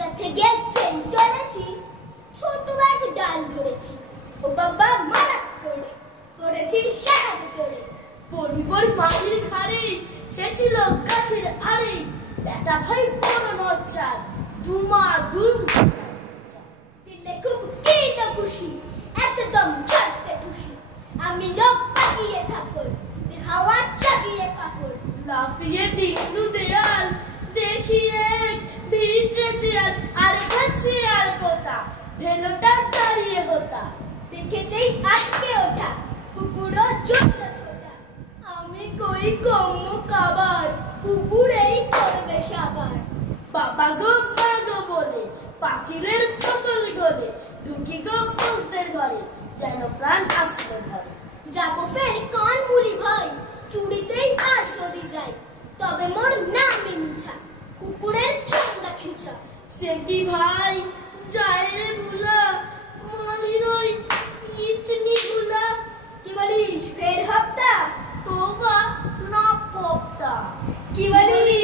গাছে গেছেন চলেছি, ছোট এক ডাল ধরেছি, ও বাবা মারা তোড়ে পড়েছি সারাতে চড়ে। পরিবার মাটির ঘাড়ে, সে ছিল গাছের আড়ে, বেটা ভাই বড় নচ্চার, দুমা দুম দিলে খুব কিলো খুশি, একদম জড়তে খুশি। আমি লোক পাকিয়ে থাকর, হাওয়া চাকিয়ে কাপড়। লাফিয়ে দিনু দেয়াল, দেখি এক ভিটে শিয়াল, আর খাচ্ছে আর কোথা, ভেলোটা দাঁড়িয়ে হতা। দেখেছেই আজকে ওঠা, কুকুরও ছোটা ছোটা। আমি কই কম্ম কাবার, কুকুরেই করবে সাবার। বাবা গো মা গো বলে, পাঁচিলের বোতল গলে, ঢুকি গো পোষদের ঘরে, যেন প্রাণ আসলো ঘরে। যাবো ফের কান মুড়ি ভাই, চুড়িতেই আর যদি যাই, তবে মোর নামই মিছা, কুকুরের চামড়া খিচা। সে কি ভাই যায় রে ভুলা, মালির ওই পিটনি গুলা। কি বলিস ফের হপ্তা, তোবা না পপ্তা। কি বলিস